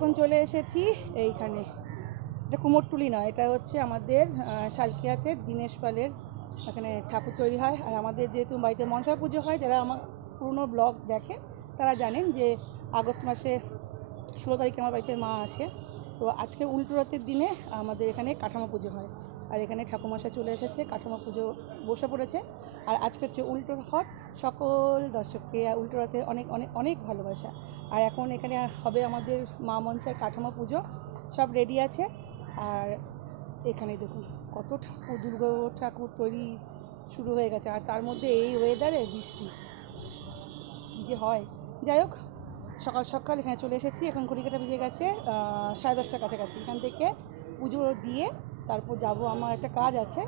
এখন চলে এসেছি এইখানে। এটা কুমোরটুলি নয়, এটা হচ্ছে আমাদের শালকিয়াতে দিনেশ পালের এখানে ঠাকুর তৈরি হয়। আর আমাদের যেহেতু বাড়িতে মনসা পুজো হয়, যারা আমার পুরনো ব্লগ দেখে তারা জানেন যে আগস্ট মাসে ষোলো তারিখে আমার বাড়িতে মা আসে। তো আজকে উল্টো রথের দিনে আমাদের এখানে কাঠামো পুজো হয়। আর এখানে ঠাকুরমশাই চলে এসেছে, কাঠামো পুজো বসে পড়েছে। আর আজকে হচ্ছে উল্টো রথ সকল দর্শককে উল্টো রথের অনেক অনেক অনেক ভালোবাসা। আর এখন এখানে হবে আমাদের মা মনসার কাঠামো পুজো, সব রেডি আছে। আর এখানে দেখুন কত ঠাকুর, দুর্গা ঠাকুর তৈরি শুরু হয়ে গেছে। আর তার মধ্যে এই ওয়েদারে বৃষ্টি যে হয়। যাই হোক সকাল সকাল এখানে চলে এসেছি। এখন ঘড়িকাটা বেজে গেছে সাড়ে দশটার কাছাকাছি। এখান থেকে পুজো দিয়ে তারপর যাব। আমার একটা কাজ আছে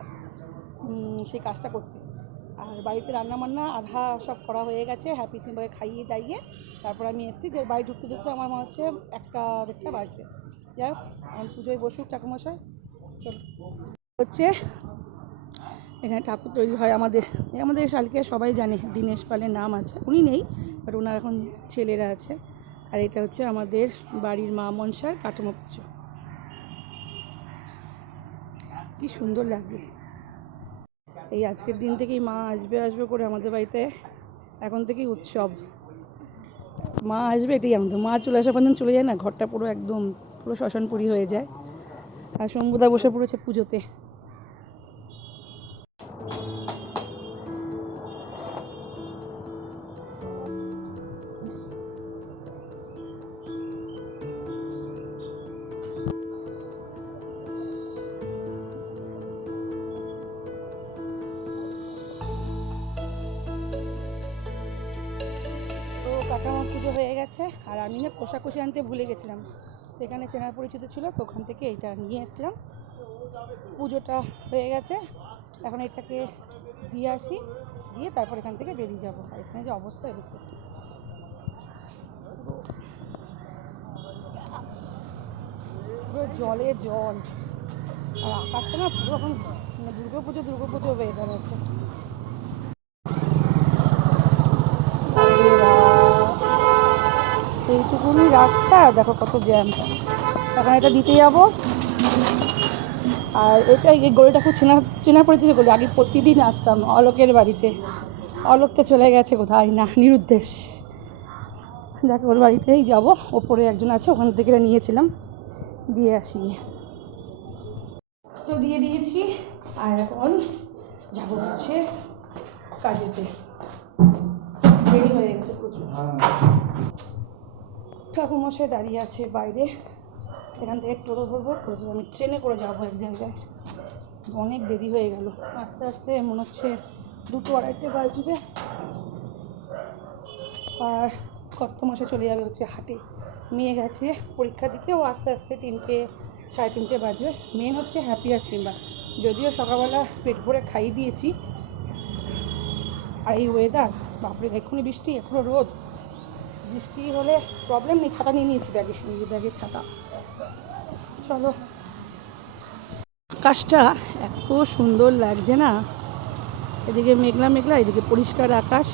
সেই কাজটা করতে। আর বাড়িতে রান্না বান্না আধা সব করা হয়ে গেছে, হ্যাপি সিম্বাকে খাইয়ে দাইয়ে। তারপর আমি এসেছি যে বাড়ি ঢুকতে ঢুকতে আমার মনে হচ্ছে একটা দেড়টা বাজবে। যাই হোক পুজোয় বসুক ঠাকুমশাই চল। হচ্ছে, এখানে ঠাকুর তৈরি হয় আমাদের। আমাদের শালকে সবাই জানে, দীনেশ পালের নাম আছে। উনি নেই বাট ওনার এখন ছেলেরা আছে। আর এটা হচ্ছে আমাদের বাড়ির মা মনসার কাঠামো পুজো। কি সুন্দর লাগে এই আজকের দিন থেকেই মা আসবে আসবে করে আমাদের বাড়িতে এখন থেকেই উৎসব। মা আসবে এটাই আমাদের। মা চলে আসা পর্যন্ত চলে যায় না, ঘরটা পুরো একদম, পুরো শ্মশানপুরি হয়ে যায়। আর শম্ভুদা বসে পড়েছে পুজোতে। হয়ে গেছে আর আমি না কোষাকুষি আনতে ভুলে গেছিলাম। তো এখানে চেনা পরিচিত ছিল, তো ওখান থেকে এইটা নিয়ে এসেছিলাম পুজোটা হয়ে গেছে, এখন এটাকে দিয়ে আসি, দিয়ে তারপর এখান থেকে বেরিয়ে যাব। আর এখানে যে অবস্থা দেখো পুরো জলে জল। আর আকাশটা না পুরো এখন দুর্গা পুজো দুর্গা পুজো ওয়েদার আছে আরে বাবা। এইটুকুনি রাস্তা দেখো কত জ্যাম। এখন এটা দিতে যাব। আর এটা এই গলিটা খুব চেনা চেনা পরিচিত গলি। আগে প্রতিদিন আসতাম অলোকের বাড়িতে। অলোক তো চলে গেছে কোথায়? না, নিরুদ্দেশ। দেখো ওর বাড়িতেই যাব। ওপরে একজন আছে, ওখান থেকে নিয়েছিলাম। দিয়ে আসি। তো দিয়ে দিয়েছি। আর এখন যাব হচ্ছে কাজেতে। দেরি হয়ে গেছে প্রচুর। ঠাকুরমশাই দাঁড়িয়ে আছে বাইরে। এখান থেকে টোটো ধরবো, টোটো আমি ট্রেনে করে যাব এক জায়গায়। অনেক দেরি হয়ে গেল। আস্তে আস্তে মনে হচ্ছে দুটো আড়াইটে বাজবে। আর কত মাসে চলে যাবে হচ্ছে হাটে। মেয়ে গেছে পরীক্ষা দিতে, ও আস্তে আস্তে তিনটে, সাড়ে তিনটে বাজবে। মেন হচ্ছে হ্যাপি আর সিম্বা যদিও সকালবেলা পেট ভরে খাইয়ে দিয়েছি। আর এই ওয়েদার বাপরে, এক্ষুনি বৃষ্টি, এখনও রোদ। বৃষ্টি হলে প্রবলেম নেই, ছাতা নিয়ে নিয়েছি ব্যাগে নিজের ব্যাগে ছাতা। চলো। আকাশটা এত সুন্দর লাগছে না? এদিকে মেঘলা মেঘলা, এদিকে পরিষ্কার আকাশ।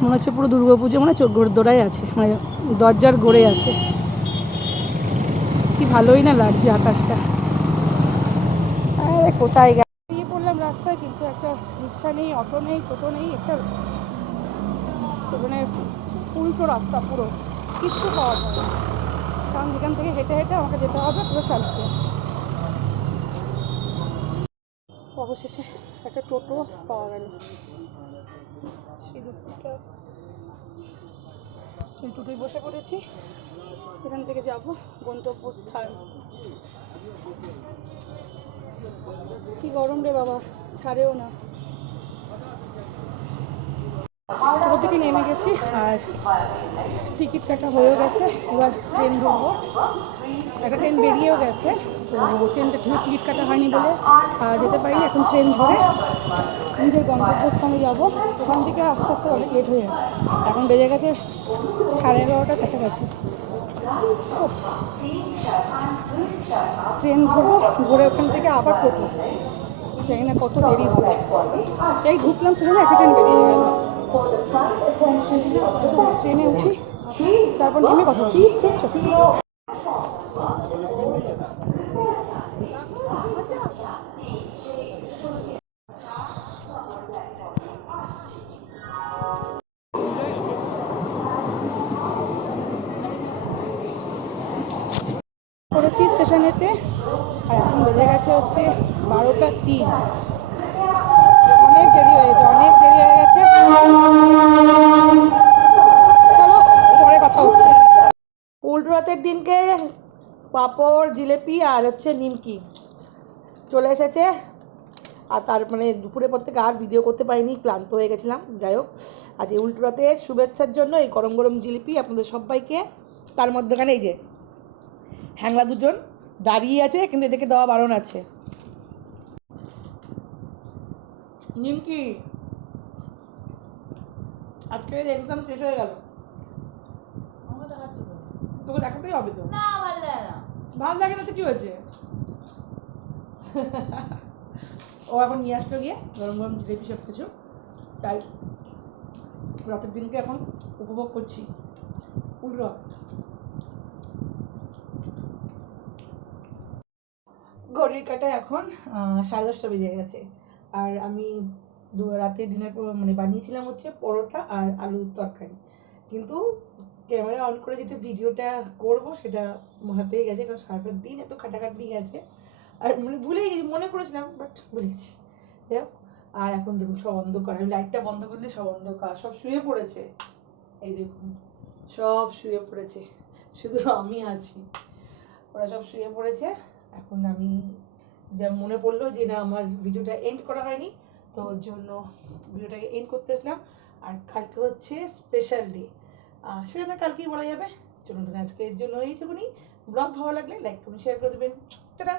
মনে হচ্ছে পুরো দুর্গা পুজো, মনে হচ্ছে গোড়দোড়ায় আছে মানে দরজার গড়ে আছে। কি ভালোই না লাগছে আকাশটা। আরে কোথায় বেরিয়ে পড়লাম রাস্তায়, কিন্তু একটা রিক্সা নেই, অটো নেই, টোটো নেই, একটা মানে উল্টো রাস্তা পুরো। কিচ্ছু পাওয়া যায় না। কারণ যেখান থেকে হেঁটে হেঁটে আমাকে যেতে হবে পুরো শালকে অবশেষে একটা টোটো পাওয়া গেল। সেই টোটোয় বসে পড়েছি। এখান থেকে যাব গন্তব্যস্থান। কি গরম রে বাবা, ছাড়েও না। টোটো থেকে নেমে গেছি আর টিকিট কাটা হয়েও গেছে। এবার ট্রেন ধরবো। একটা ট্রেন বেরিয়েও গেছে। তো ট্রেনটা ঠিক টিকিট কাটা হয়নি বলে আহ, যেতে পারিনি। এখন ট্রেন ধরে নিজের গন্তব্যস্থানে যাব ওখান থেকে আস্তে আস্তে অনেক লেট হয়ে গেছে। এখন বেজে গেছে সাড়ে এগারোটার কাছাকাছি। ট্রেন ধরবো ধরে ওখান থেকে আবার টোটো। জানি না কত দেরি হবে। এই ঢুকলাম সেখানে একটা ট্রেন বেরিয়ে গেল। ট্রেনে উঠি তারপর নেমে কথা বলব করেছি স্টেশনেতে। আর এখন বেজে গেছে হচ্ছে বারোটা তিন অনেক দেরি হয়েছে অনেক দেরি হয়ে গেছে চলো পরে কথা হচ্ছে উল্টো রাতের দিনকে পাঁপড়, জিলেপি আর হচ্ছে নিমকি চলে এসেছে। আর তার মানে দুপুরে পর থেকে আর ভিডিও করতে পারিনি, ক্লান্ত হয়ে গেছিলাম। যাই হোক, আজ এই উল্টো রাতের শুভেচ্ছার জন্য এই গরম গরম জিলিপি আপনাদের সবাইকে। তার মধ্যখানে এই যে হ্যাংলা দুজন দাঁড়িয়ে আছে, কিন্তু এদেরকে দেওয়া বারণ আছে। নিমকি আজকে এক্সাম শেষ হয়ে গেল। তোকে দেখাতেই হবে তো। না ভালো লাগে না। ভালো লাগে না তো কি হয়েছে? ও এখন নিয়ে আসলো গিয়ে গরম গরম জিলেপি সব কিছু তাই রাতের দিনকে এখন উপভোগ করছি। উল্টো। ঘড়ির কাটা এখন সাড়ে দশটা বেজে গেছে। আর আমি রাতে ডিনার মানে বানিয়েছিলাম হচ্ছে পরোটা আর আলুর তরকারি। কিন্তু ক্যামেরা অন করে যেটা ভিডিওটা করব সেটা হাতেই গেছে কারণ সারাটা দিন এত খাটাখাটনি গেছে। আর মানে ভুলেই গেছি মনে করেছিলাম বাট ভুলে গেছি যাই হোক, আর এখন দেখুন সব অন্ধকার আমি লাইটটা বন্ধ করলে সব অন্ধকার সব শুয়ে পড়েছে। এই দেখুন সব শুয়ে পড়েছে শুধু আমি আছি। ওরা সব শুয়ে পড়েছে এখন আমি যা মনে পড়ল যে না আমার ভিডিওটা এন্ড করা হয়নি। তো ওর জন্য ভিডিওটাকে এন্ড করতে আসলাম। আর কালকে হচ্ছে স্পেশাল ডে সেটা না, কালকেই বলা যাবে। চলুন তাহলে এর জন্য এইটুকুনি। ব্লগ ভালো লাগলে লাইক করুন শেয়ার করে দেবেন। টাটা!